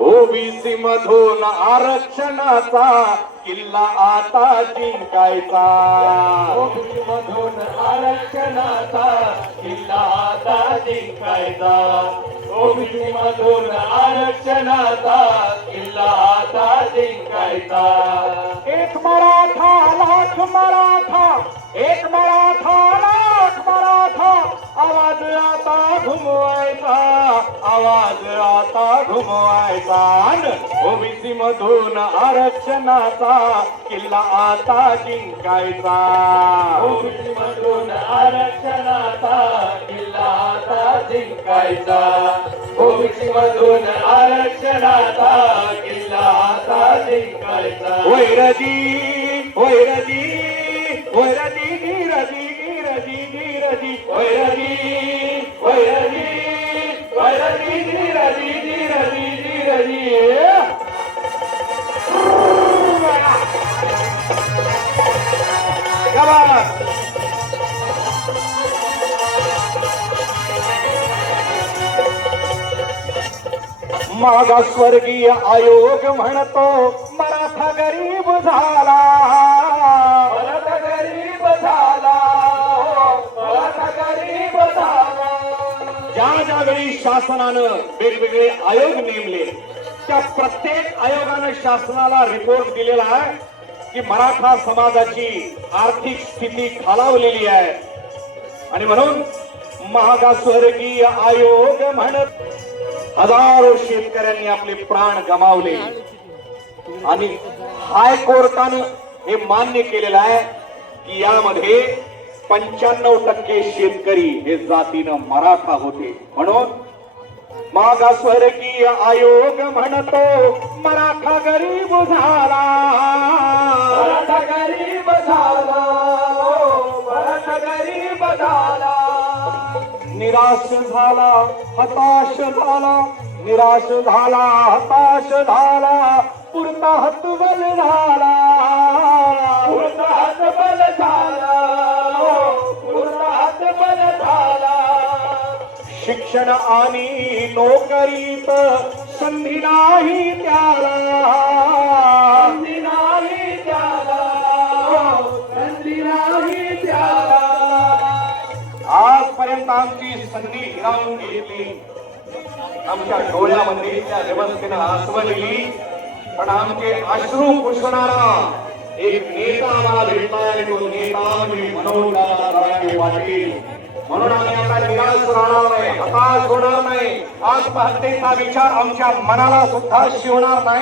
OBC मधून आरक्षणाचा किल्ला आता जिंकायचा. ओबीसी मधून आरक्षणाचा किल्ला आता जिंकायचा. ओबीसी मधून आरक्षणाचा किल्ला आता जिंकायचा. एक मराठा लाख मराठा, एक मराठा लाख मराठा, आवाज आता घुमवायचा, आवाज आता घुमवायचा. ओबीसी मधून आरक्षणाचा किल्ला आता जिंकायचा. ओबीसी मधून आरक्षणाचा किल्ला आता जिंकायचा. ओबीसी मधून आरक्षणाचा किल्ला आता जिंकायचा. वैरजी वैरजी वैरजी गिरजी गिरजी गिरजी वैरजी वैरजी वैरजी गिरजी गिरजी गिरजी. मागासवर्गीय आयोग म्हणतो मराठा गरीब झाला, मराठा गरीब झाला, मराठा गरीब झाला. ज्या वेळी शासनानं वेगवेगळे आयोग नेमले त्या प्रत्येक आयोगानं शासनाला रिपोर्ट दिलेला आहे की मराठा समाजाची आर्थिक स्थिती खालावलेली आहे. आणि म्हणून मागासवर्गीय आयोग म्हणत हजारो शेतकऱ्यांनी आपले प्राण गमावले. आणि हायकोर्टानं हे मान्य केलेलं आहे की यामध्ये 95% शेतकरी हे जातीनं मराठा होते. म्हणून मागासवर्गीय आयोग म्हणतो मराठा गरीब झाला, मराठा गरीब झाला, मराठा गरीब झाला. निराश झाला, हताश झाला, निराश झाला, हताश झाला, पुरता हतबल झाला, पुरता हतबल झाला, पुरता हतबल झाला. शिक्षण आणि नोकरीत संधी नाही त्याला, संधी नाही त्याला, संधी नाही त्याला. आजपर्यंत आमची संधी हिरावून घेतली, आमच्या डोळ्यामध्ये त्या व्यवस्थेनं आसवलेली, पण आमचे अश्रू पुसणारा एक नेता आम्हाला भेटला आणि तो नेता म्हणजे मनोज पाटील. म्हणून आम्ही आता निराश राहणार नाही, हताश होणार नाही. आत्महत्येचा विचार आमच्या मनाला सुद्धा शिवणार नाही.